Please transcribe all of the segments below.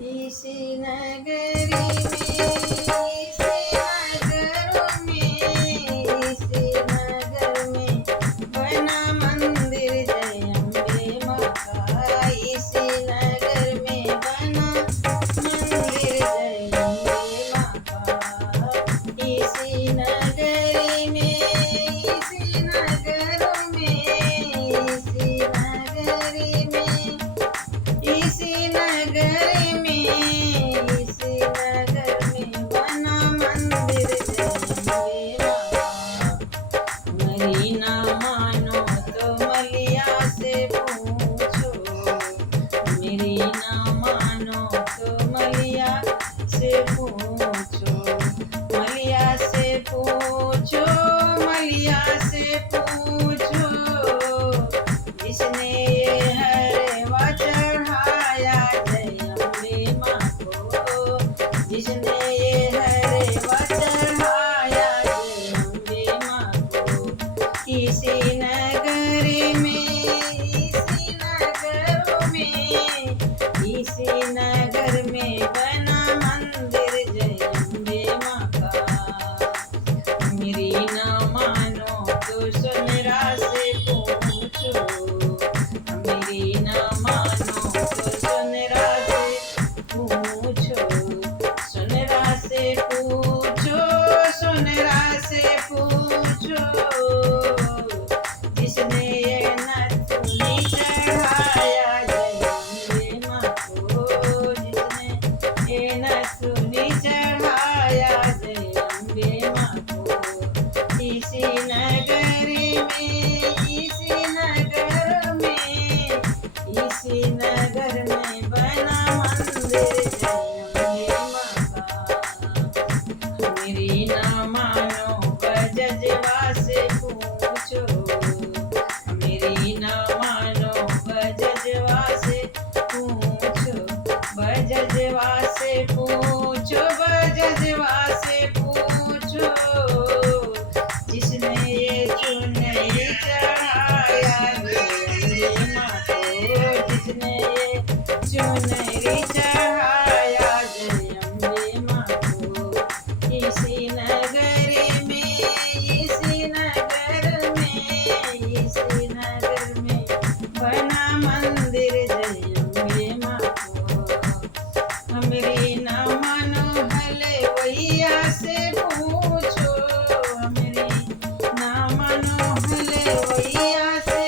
इसी नगरी में, इसी नगर में, इसी नगर में बना मंदिर जय अम्बे माँ का। इसी नगर में बना मंदिर जय अम्बे माँ का। इसी नगरी में, इसी नगर में, इसी नगरी में, इसी नगर में, इसी नगर में बना मंदिर जय माँ। मेरी ना मानो तो मलिया से पूछो, मेरी ना मानो तो मलिया से पूछो, मलिया से पूछो, मलिया से पूछो, जिसने ये हरवा चढ़ाया जय अम्बे माँ को। जिसने ये हरवा चढ़ाया जय अम्बे माँ को। इसी नगरी में, इसी नगर में, इसी नगर में बना मंदिर जय अम्बे माँ का। मेरी ना मानो तो सुनरा से पूछो, मेरी ना मानो तो सुनरा से पूछो, सुनरा से पूछो, सुनरा से पूछो, जिसने ये नथुनी चढ़ाया जय अम्बे माँ को। जिसने ये नथुनी चढ़ाया जय अम्बे माँ को। इसी नगरी में, इसी नगर में, इसी नगर में बना मंदिर जय अम्बे माँ का। मेरी ना मानो बजजवा से पूछो, मेरी ना मानो बजजवा से पूछो, बजजवा से पूछो, बजजवा से पूछो, जिसने ये चुनरी चढ़ाया जय अम्बे माँ को। जिसने ये चुनरी चढ़ाया जय अम्बे माँ को। इसी नगर में, इसी नगर में, इसी नगर में बना मंदिर जय अम्बे माँ को। मेरी ना मानो हलवैया से पूछो, मेरी ना मानो हलवैया से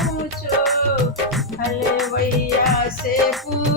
पूछो, हलवैया से पूछो,